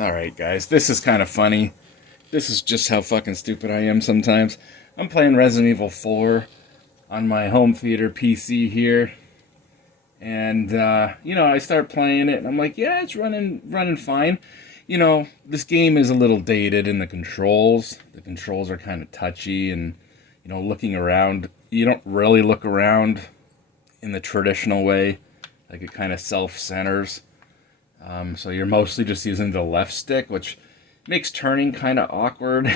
Alright, guys, this is kind of funny. This is just how fucking stupid I am sometimes. I'm playing Resident Evil 4 on my home theater PC here. And, I start playing it, and I'm like, yeah, it's running fine. This game is a little dated in the controls. The controls are kind of touchy, and, looking around, you don't really look around in the traditional way. Like, it kind of self-centers. So you're mostly just using the left stick, which makes turning kind of awkward.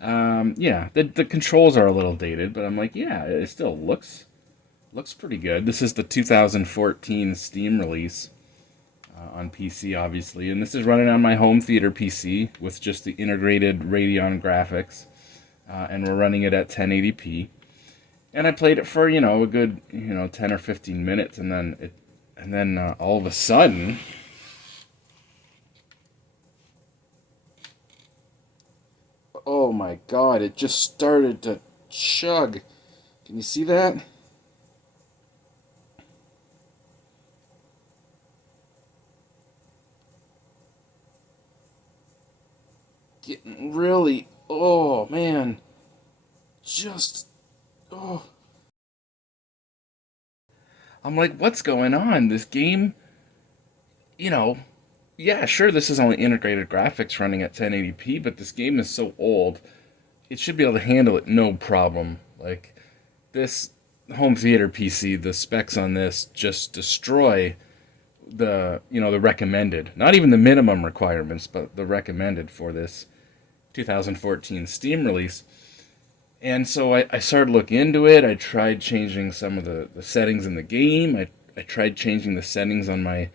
Yeah, the controls are a little dated, but I'm like, yeah, it still looks pretty good. This is the 2014 Steam release on PC, obviously, and this is running on my home theater PC with just the integrated Radeon graphics, and we're running it at 1080p. And I played it for a good 10 or 15 minutes, and then all of a sudden, oh my god, it just started to chug. Can you see that? Getting really, oh man, just, oh. I'm like, what's going on? This game, you know, yeah, sure, this is only integrated graphics running at 1080p, but this game is so old, it should be able to handle it no problem. Like, this home theater PC, the specs on this just destroy the recommended, not even the minimum requirements, but the recommended for this 2014 Steam release. And so I started looking into it. I tried changing some of the settings in the game. I tried changing the settings on my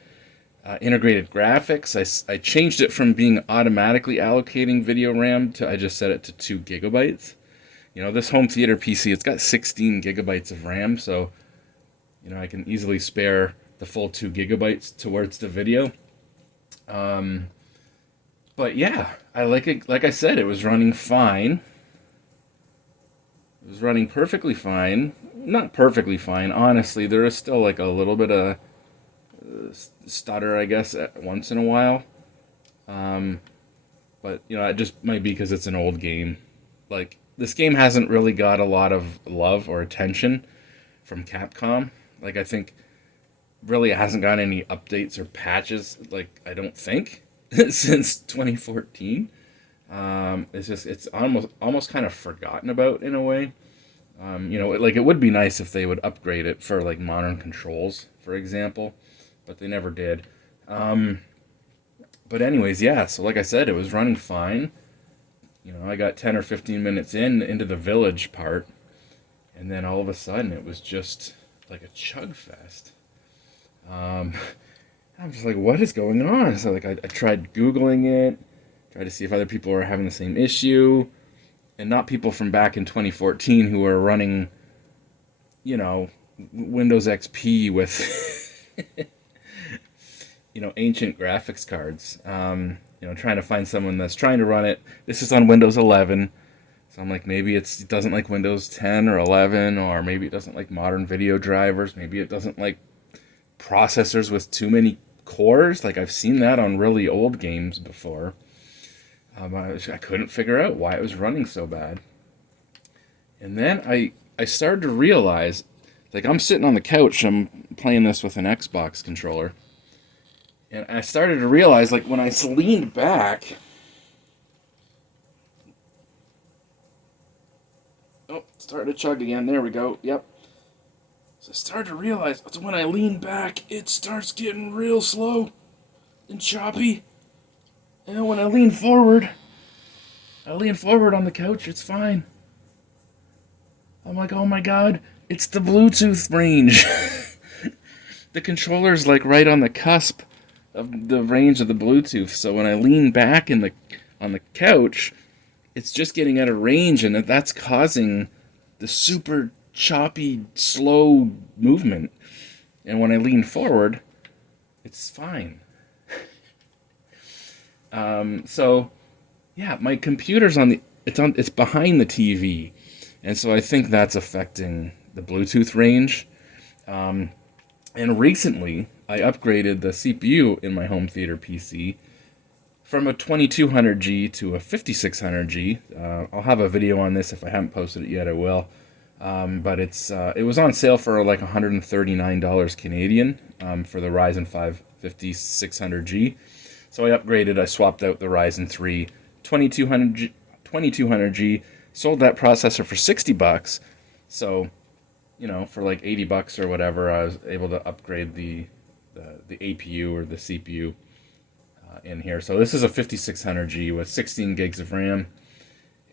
integrated graphics. I changed it from being automatically allocating video RAM to I just set it to 2 gigabytes. This home theater PC, it's got 16 gigabytes of RAM, so I can easily spare the full 2 gigabytes towards the video. But yeah, I like it. Like I said, it was running fine. It was running perfectly fine. Not perfectly fine, honestly. There is still like a little bit of stutter, I guess, once in a while. But it just might be because it's an old game. Like, this game hasn't really got a lot of love or attention from Capcom. Like, I think really it hasn't got any updates or patches. Like, I don't think since 2014. It's almost kind of forgotten about in a way. Like, it would be nice if they would upgrade it for like modern controls, for example, but they never did. But anyways, yeah. So like I said, it was running fine. I got 10 or 15 minutes into the village part, and then all of a sudden it was just like a chug fest. I'm just like, what is going on? So like I tried Googling it, tried to see if other people were having the same issue, and not people from back in 2014 who were running, Windows XP with, ancient graphics cards. Trying to find someone that's trying to run it. This is on Windows 11. So I'm like, maybe it doesn't like Windows 10 or 11, or maybe it doesn't like modern video drivers. Maybe it doesn't like processors with too many cores. Like, I've seen that on really old games before. I couldn't figure out why it was running so bad. And then I started to realize, like, I'm sitting on the couch, I'm playing this with an Xbox controller, and I started to realize, like, when I leaned back, oh, started to chug again, there we go, yep. So I started to realize, when I lean back, it starts getting real slow and choppy. And when I lean forward on the couch, it's fine. I'm like, oh my god, it's the Bluetooth range. The controller's like right on the cusp of the range of the Bluetooth. So when I lean back on the couch, it's just getting out of range, and that's causing the super choppy, slow movement. And when I lean forward, it's fine. So yeah, my computer's it's behind the TV, and so I think that's affecting the Bluetooth range. And recently, I upgraded the CPU in my home theater PC, from a 2200G to a 5600G. I'll have a video on this. If I haven't posted it yet, I will. But it was on sale for like $139 Canadian for the Ryzen 5 5600G. So I upgraded. I swapped out the Ryzen 3 2200G, sold that processor for $60. So, for like $80 or whatever, I was able to upgrade the APU or the CPU in here. So this is a 5600G with 16 gigs of RAM.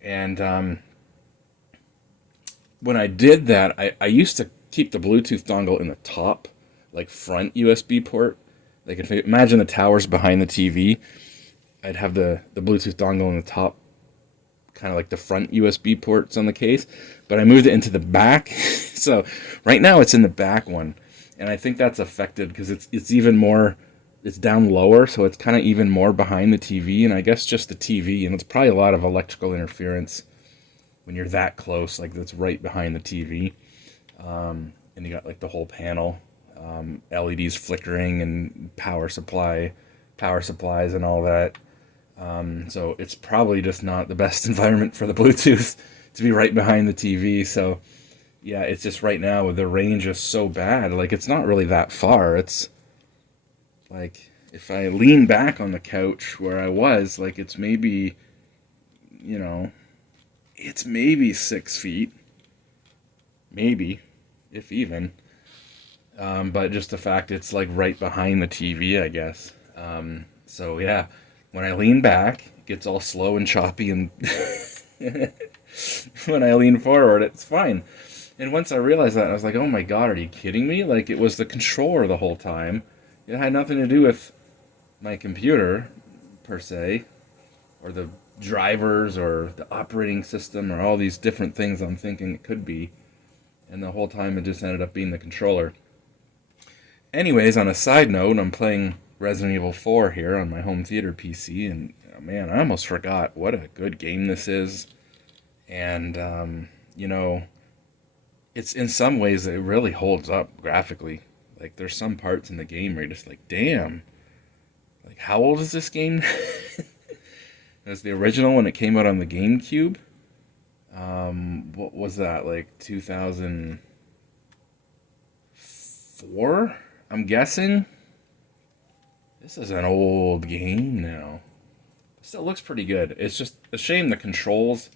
And when I did that, I used to keep the Bluetooth dongle in the top, like front USB port. Like if you imagine the towers behind the TV, I'd have the Bluetooth dongle in the top, kind of like the front USB ports on the case. But I moved it into the back. So right now it's in the back one. And I think that's affected because it's even more, it's down lower, so it's kind of even more behind the TV. And I guess just the TV, and it's probably a lot of electrical interference when you're that close, like that's right behind the TV. And you got like the whole panel, LEDs flickering and power supplies and all that. So it's probably just not the best environment for the Bluetooth to be right behind the TV. So yeah, it's just right now the range is so bad. Like it's not really that far. It's like if I lean back on the couch where I was, like it's maybe, it's maybe 6 feet, maybe, if even. But just the fact it's like right behind the TV, I guess. So yeah, when I lean back, it gets all slow and choppy, and when I lean forward, it's fine. And once I realized that, I was like, oh my god, are you kidding me? Like it was the controller the whole time. It had nothing to do with my computer, per se, or the drivers or the operating system or all these different things I'm thinking it could be. And the whole time it just ended up being the controller. Anyways, on a side note, I'm playing Resident Evil 4 here on my home theater PC, and man, I almost forgot what a good game this is. And, it's in some ways it really holds up graphically. Like there's some parts in the game where you're just like, damn, like how old is this game? As the original when it came out on the GameCube. What was that, like 2004? I'm guessing. This is an old game now. It still looks pretty good. It's just a shame the controls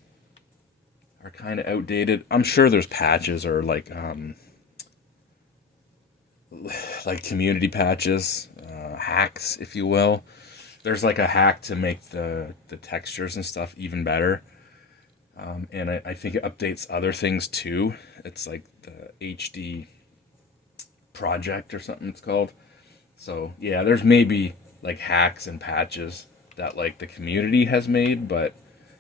are kind of outdated. I'm sure there's patches or like community patches, hacks, if you will. There's like a hack to make the textures and stuff even better. And I think it updates other things too. It's like the HD project or something it's called. So yeah, there's maybe like hacks and patches that like the community has made, but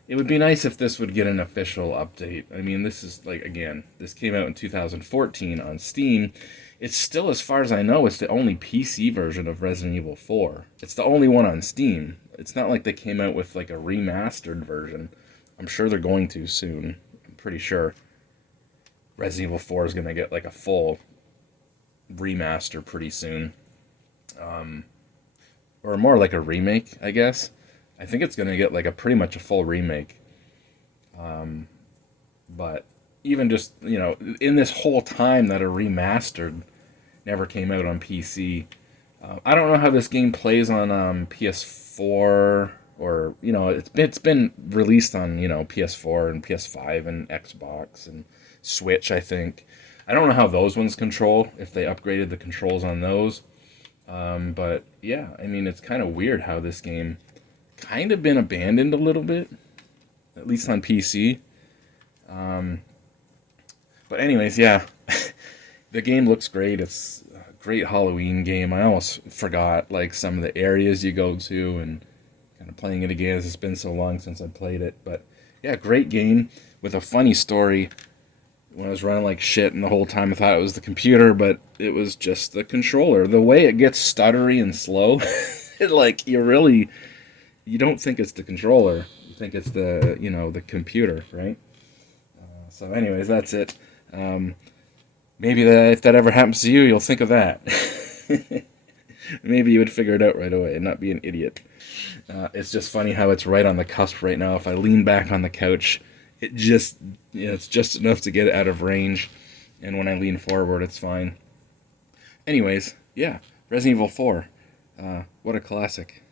it would be nice if this would get an official update. I mean, this is like, again, this came out in 2014 on Steam. It's still, as far as I know, it's the only PC version of Resident Evil 4. It's the only one on Steam. It's not like they came out with like a remastered version. I'm sure they're going to soon. I'm pretty sure Resident Evil 4 is going to get like a full remaster pretty soon. Or more like a remake, I guess. I think it's going to get like pretty much a full remake. But even just, in this whole time that a remastered never came out on PC, I don't know how this game plays on PS4 or, it's been released on, PS4 and PS5 and Xbox and Switch, I think. I don't know how those ones control, if they upgraded the controls on those. But yeah, I mean, it's kind of weird how this game kind of been abandoned a little bit, at least on PC. But anyways, yeah, the game looks great. It's a great Halloween game. I almost forgot like some of the areas you go to, and kind of playing it again as it's been so long since I played it. But yeah, great game with a funny story. When I was running like shit, and the whole time I thought it was the computer, but it was just the controller. The way it gets stuttery and slow, like you don't think it's the controller. You think it's the the computer, right? So anyways, that's it. Maybe if that ever happens to you, you'll think of that. Maybe you would figure it out right away and not be an idiot. It's just funny how it's right on the cusp right now. If I lean back on the couch, it just, it's just enough to get it out of range. And when I lean forward, it's fine. Anyways, yeah, Resident Evil 4. What a classic.